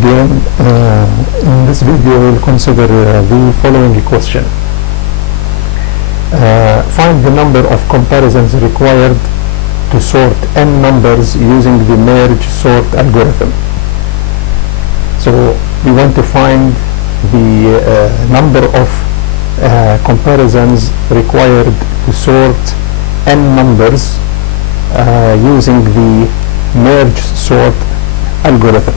again. In this video we'll consider the following question. Find the number of comparisons required to sort n numbers using the merge sort algorithm. So we want to find the number of comparisons required to sort n numbers using the merge sort algorithm.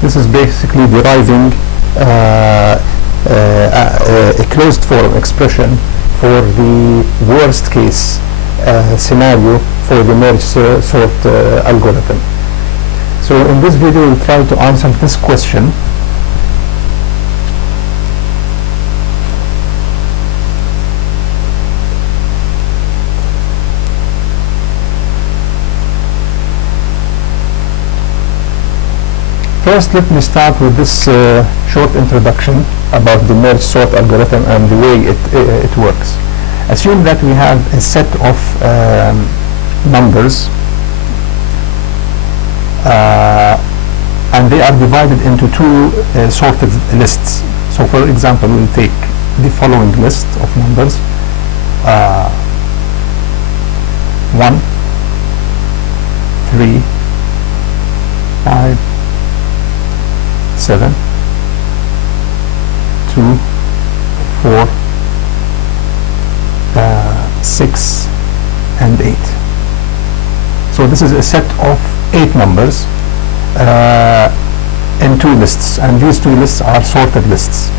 This is basically deriving a closed form expression for the worst case scenario for the merge sort algorithm. So in this video we'll try to answer this question. First, let me start with this short introduction about the merge sort algorithm and the way it works. Assume that we have a set of numbers and they are divided into two sorted lists. So for example, we'll take the following list of numbers: 1, 3, 5, 7, 2, 4, 6, and 8. So this is a set of 8 numbers in two lists, and these two lists are sorted lists.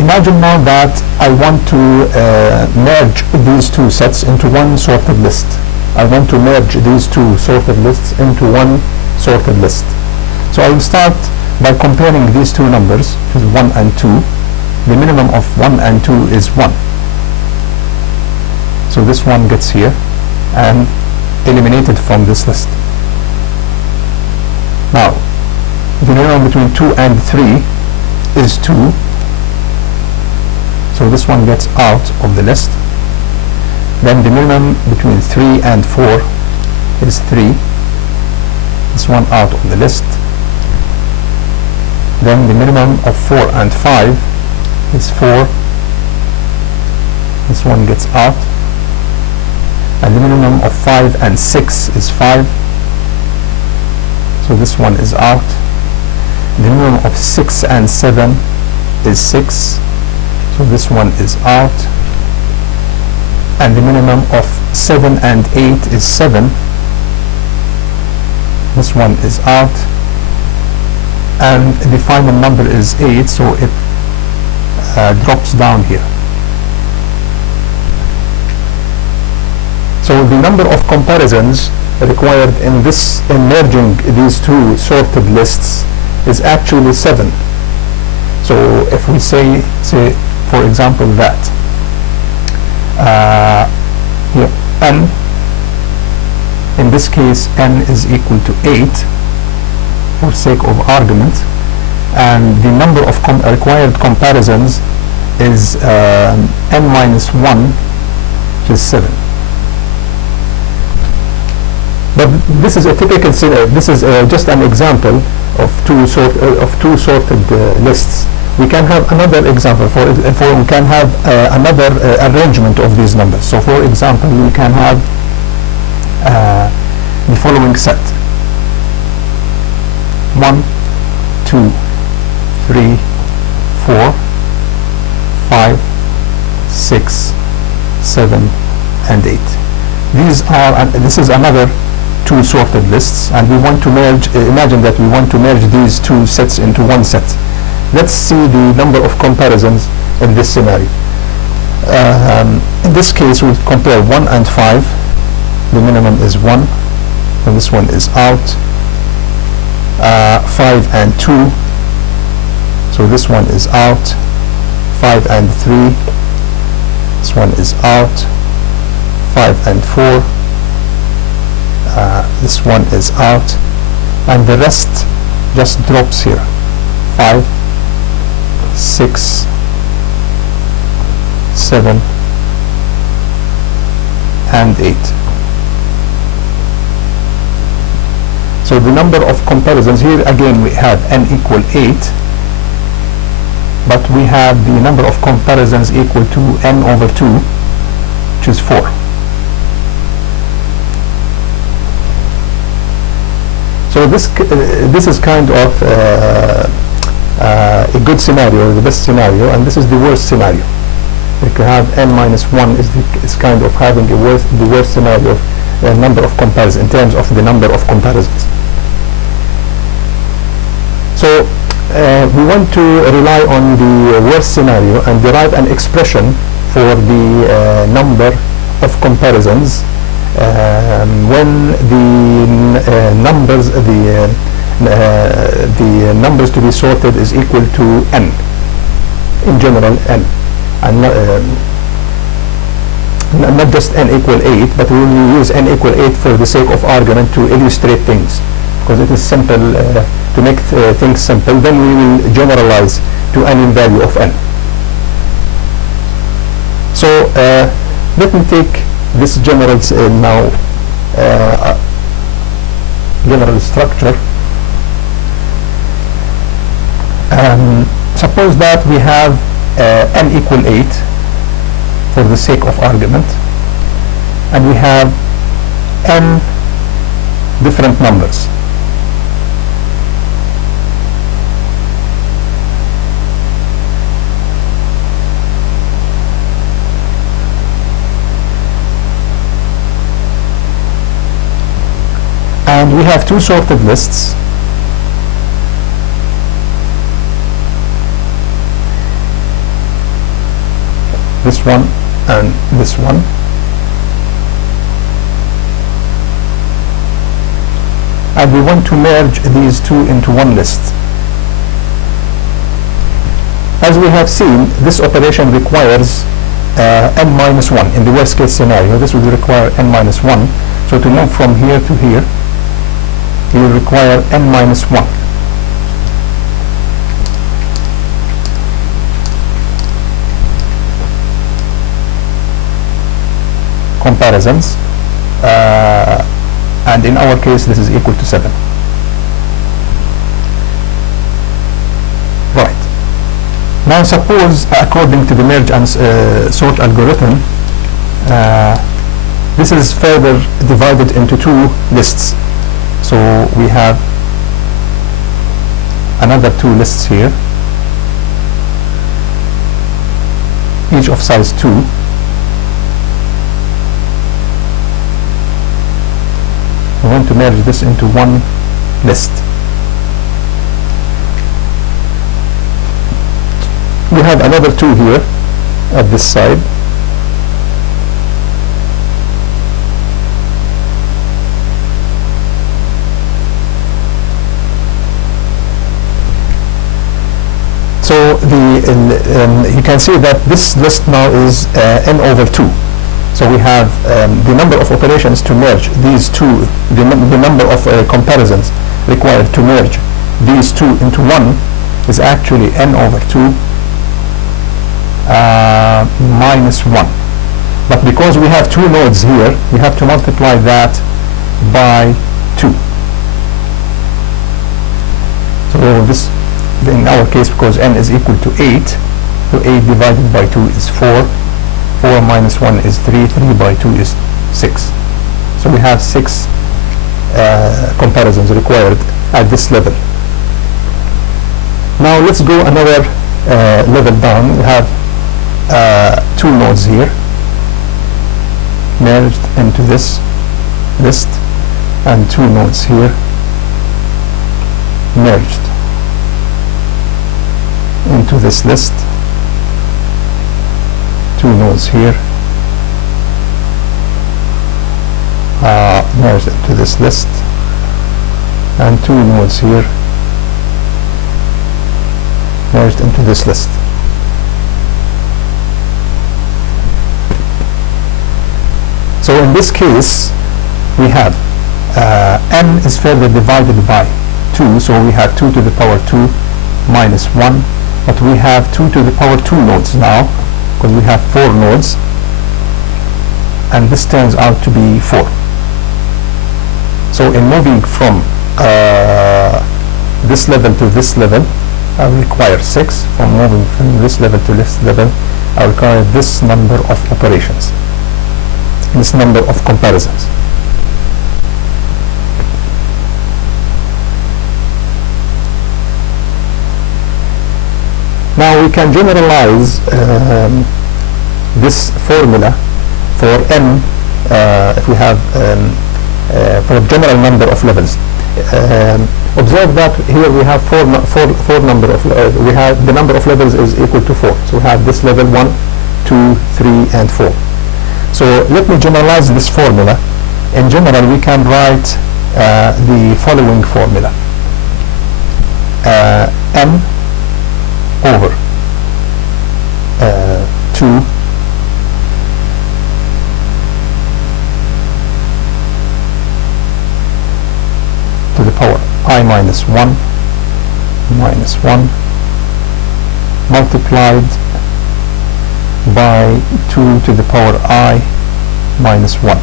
Imagine now that I want to merge these two sets into one sorted list. I want to merge these two sorted lists into one sorted list. So I will start by comparing these two numbers, which is 1 and 2. The minimum of 1 and 2 is 1. So this one gets here and eliminated from this list. Now, the minimum between 2 and 3 is 2. So this one gets out of the list. Then the minimum between 3 and 4 is 3. This one out of the list. Then the minimum of 4 and 5 is 4. This one gets out. And the minimum of 5 and 6 is 5. So this one is out. The minimum of 6 and 7 is 6. So this one is out. And the minimum of 7 and 8 is 7. This one is out. And the final number is 8, so it drops down here. So the number of comparisons required in merging these two sorted lists is actually 7. So if we say for example that here n, in this case n is equal to 8 for sake of argument, and the number of required comparisons is n minus 1, which is 7. But this is a typical scenario. This is just an example of two sorted lists. We can have another example we can have another arrangement of these numbers. So for example, we can have the following set: 1, 2, 3, 4, 5, 6, 7, and 8. This is another two sorted lists, and we want to merge. Imagine that we want to merge these two sets into one set. Let's see the number of comparisons in this scenario. In this case, we'll compare 1 and 5. The minimum is 1, and this one is out. 5 and 2. So this one is out. 5 and 3. This one is out. 5 and 4. This one is out. And the rest just drops here. 5, 6, 7, and 8. So the number of comparisons here again we have n equal 8, but we have the number of comparisons equal to n over 2, which is 4. So this is kind of a good scenario, the best scenario, and this is the worst scenario. We can have n minus 1 is kind of having the worst scenario of number of comparisons, in terms of the number of comparisons. So we want to rely on the worst scenario and derive an expression for the number of comparisons when the numbers to be sorted is equal to n, in general n, and not just n equal 8, but we will use n equal 8 for the sake of argument to illustrate things, because it is simple to make things simple. Then we will generalize to any value of n. So let me take this general general structure. Suppose that we have n equal 8 for the sake of argument, and we have n different numbers. And we have two sorted lists. This one and this one. And we want to merge these two into one list. As we have seen, this operation requires n minus 1. In the worst case scenario, this would require n minus 1. So to move from here to here, you will require n minus 1. Comparisons, and in our case this is equal to 7. Right. Now suppose, according to the merge and sort algorithm, this is further divided into two lists. So we have another two lists here, each of size 2. We want to merge this into one list. We have another 2 here at this side. So you can see that this list now is n over 2. So we have the number of operations to merge these two, the number of comparisons required to merge these two into one is actually n over 2 minus 1. But because we have two nodes here, we have to multiply that by 2. So this, in our case, because n is equal to 8, so 8 divided by 2 is 4. 4 minus 1 is 3, 3 by 2 is 6. So we have 6 comparisons required at this level. Now let's go another level down. We have 2 nodes here merged into this list, and 2 nodes here merged into this list. 2 nodes here merged into this list, and 2 nodes here merged into this list. So in this case we have n is further divided by 2, so we have 2 to the power 2 minus 1, but we have 2 to the power 2 nodes now, because we have 4 nodes, and this turns out to be 4. So in moving from this level to this level, I will require 6. For moving from this level to this level, I require this number of operations, this number of comparisons. Now we can generalize this formula for n, if we have for a general number of levels. Observe that here we have four number of we have the number of levels is equal to 4. So we have this level 1, 2, 3, and 4. So let me generalize this formula. In general, we can write the following formula: n over 2 to the power I minus 1 multiplied by 2 to the power I minus 1.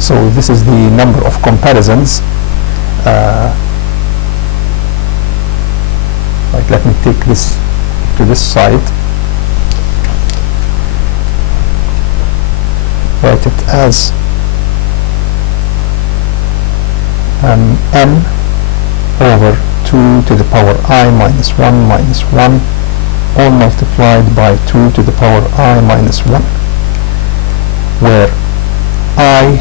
So this is the number of comparisons. Right, let me take this to this side. Write it as n over 2 to the power I minus 1 all multiplied by 2 to the power I minus 1, where I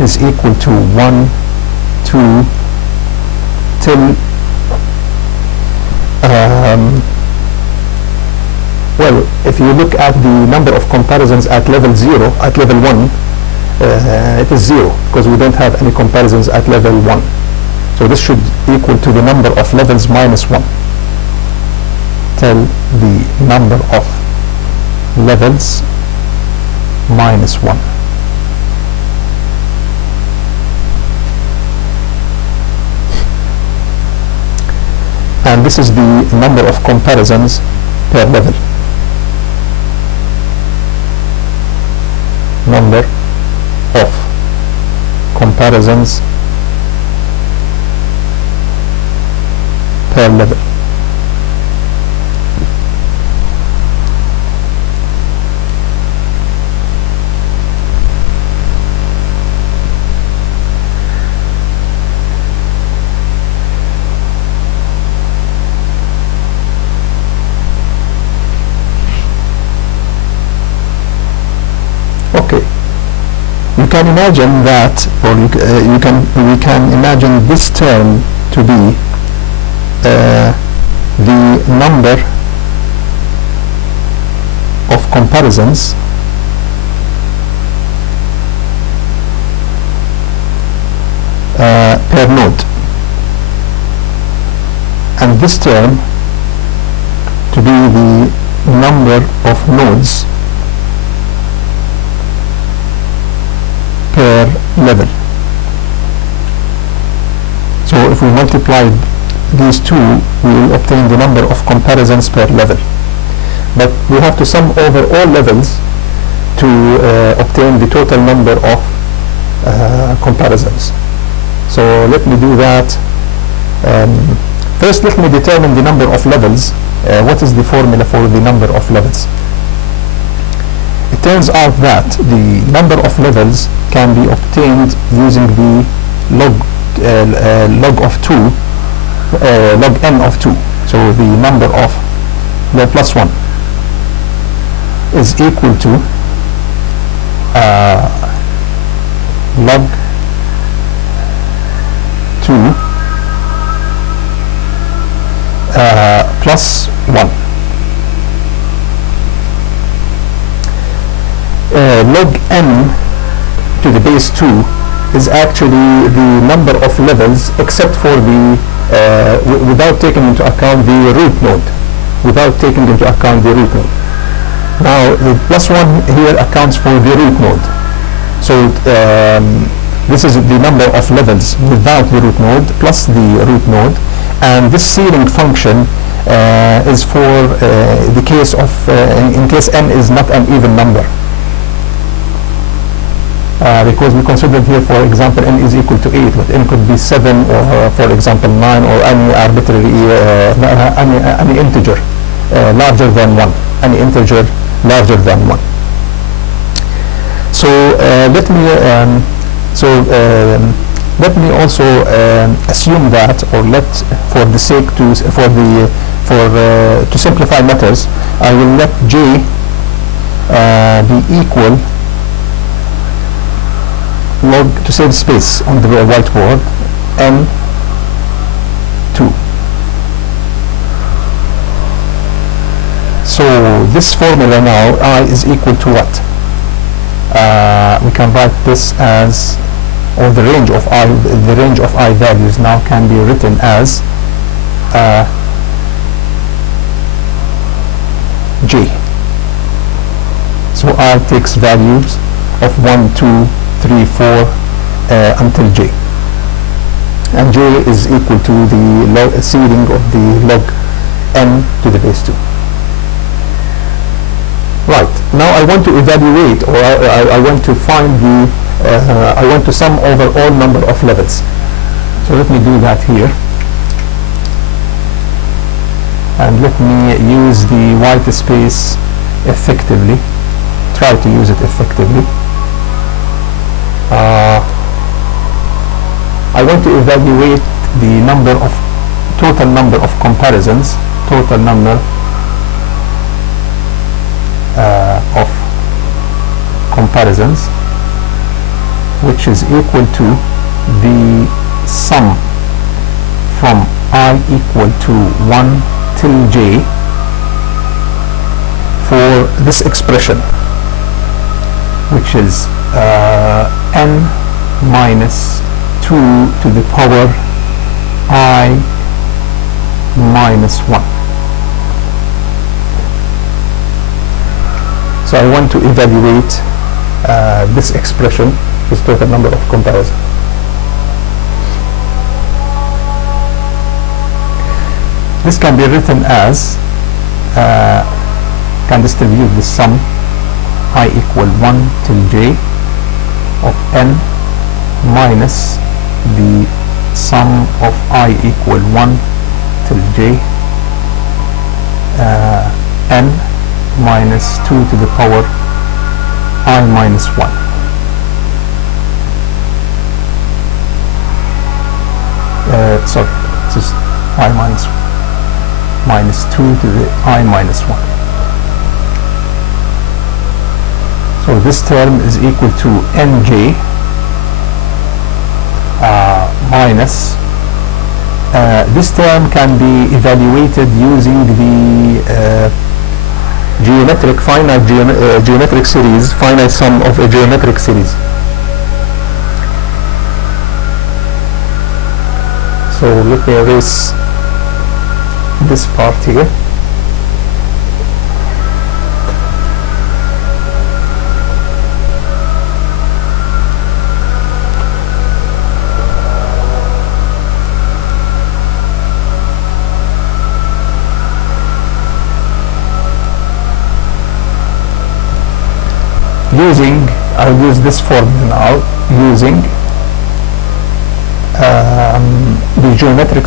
is equal to 1, 2, till well, if you look at the number of comparisons at level 0, at level 1, it is 0, because we don't have any comparisons at level 1. So this should equal to the number of levels minus 1, till the number of levels minus 1. And this is the number of comparisons per level. Number of comparisons per level. Okay, you can imagine that, or we can imagine this term to be the number of comparisons per node, and this term to be the number of nodes per level. So if we multiply these two, we will obtain the number of comparisons per level. But we have to sum over all levels to obtain the total number of comparisons. So let me do that. First, let me determine the number of levels. What is the formula for the number of levels? It turns out that the number of levels can be obtained using the log of 2, log n of 2. So the number of the plus 1 is equal to log 2 plus 1. Log n to the base 2 is actually the number of levels except for the without taking into account the root node, Now the plus 1 here accounts for the root node. So this is the number of levels without the root node plus the root node, and this ceiling function is for the case of in case n is not an even number. because we considered here, for example, n is equal to 8, but n could be 7 or, for example, 9 or any arbitrary, any integer larger than 1, any integer larger than 1. So let me also assume that, or for the sake to simplify matters, I will let j be equal log, to save space on the whiteboard, n 2. So this formula now, I is equal to what? We can write this as, or the range of I values now can be written as j. So I takes values of 1, 2, 3, 4 until j, and j is equal to the ceiling of the log n to the base 2. Right, now I want to evaluate, or I want to find the I want to sum over all number of levels. So let me do that here, and let me use the white space effectively, try to use it effectively. I want to evaluate the total number of comparisons, total number of comparisons, which is equal to the sum from I equal to 1 till j for this expression, which is n minus 2 to the power I minus 1. So I want to evaluate this expression, this total number of comparisons. This can be written as, can distribute the sum I equal 1 till j of n minus the sum of I equal 1 till j n minus 2 to the power I minus 1. Sorry, this is I minus 2 to the I minus 1. So this term is equal to nj minus, this term can be evaluated using the geometric series, finite sum of a geometric series. So let me erase this part here. I'll use this formula now, using the geometric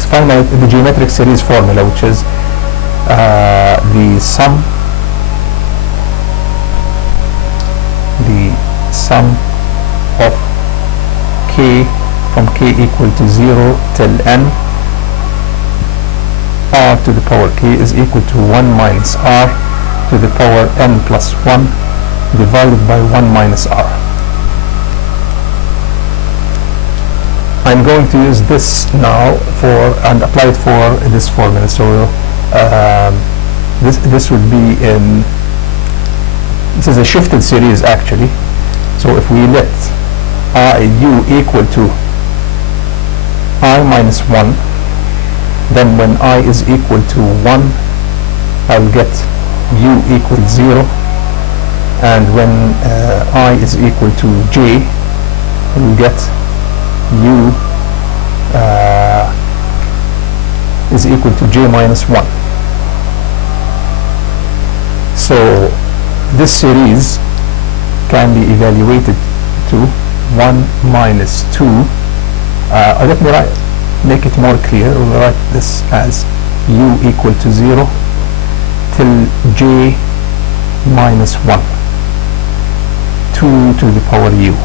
series formula, which is the sum of k from k equal to 0 till n r to the power k is equal to 1 minus r to the power n plus 1 divided by 1 minus r. I'm going to use this now and apply it for this formula. So this would be this is a shifted series actually. So if we let u equal to I minus 1, then when I is equal to 1, I'll get u equal 0, and when I is equal to j, we'll get u is equal to j minus 1. So this series can be evaluated to 1 minus 2. Let me make it more clear. We'll write this as u equal to 0 till j minus 1, 2 to the power u.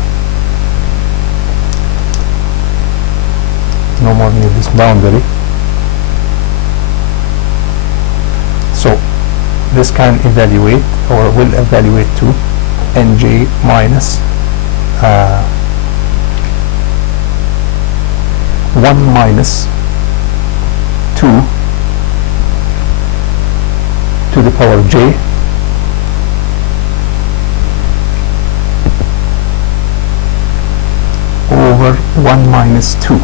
No more near this boundary. So this can evaluate, or will evaluate to nj minus 1 minus 2 to the power j over 1 minus 2,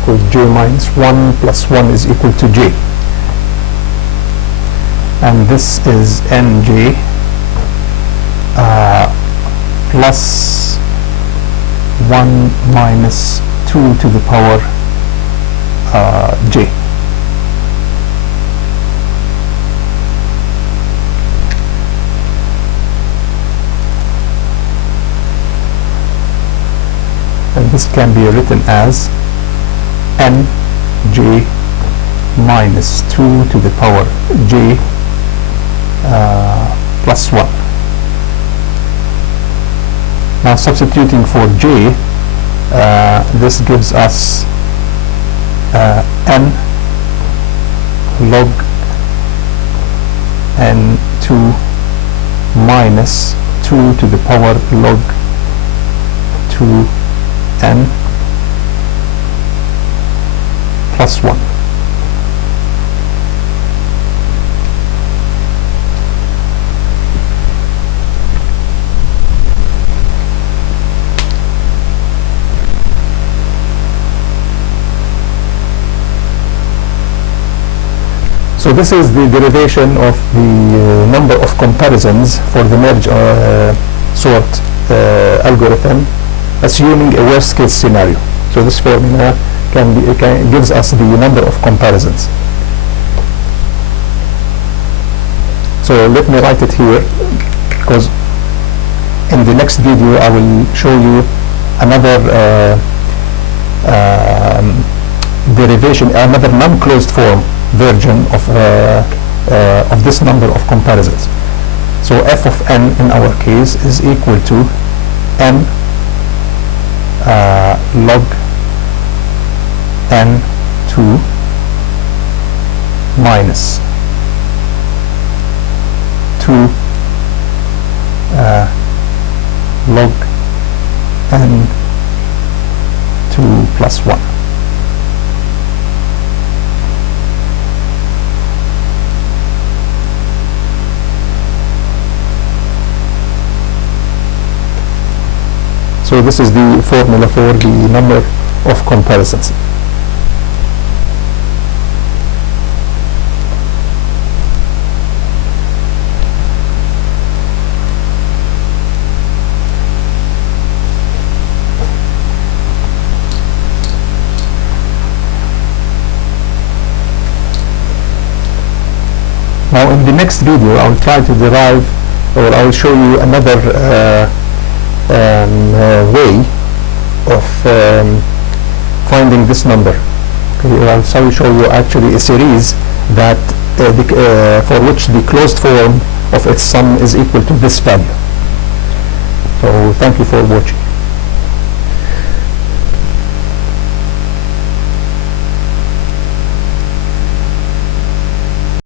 because j minus 1 plus 1 is equal to j, and this is nj plus 1 minus 2 to the power j. And this can be written as n j minus 2 to the power j plus 1. Now substituting for j, this gives us n log n2 minus 2 to the power log 2n plus 1. So this is the derivation of the number of comparisons for the merge sort algorithm, assuming a worst case scenario. So this formula gives us the number of comparisons. So let me write it here, because in the next video I will show you another derivation, another non-closed form version of this number of comparisons. So f of n in our case is equal to n log n2 minus 2 log n2 plus 1. So this is the formula for the number of comparisons. Now in the next video I will try to derive, or I will show you another way of finding this number. Okay, I'll show you actually a series that for which the closed form of its sum is equal to this value. So thank you for watching.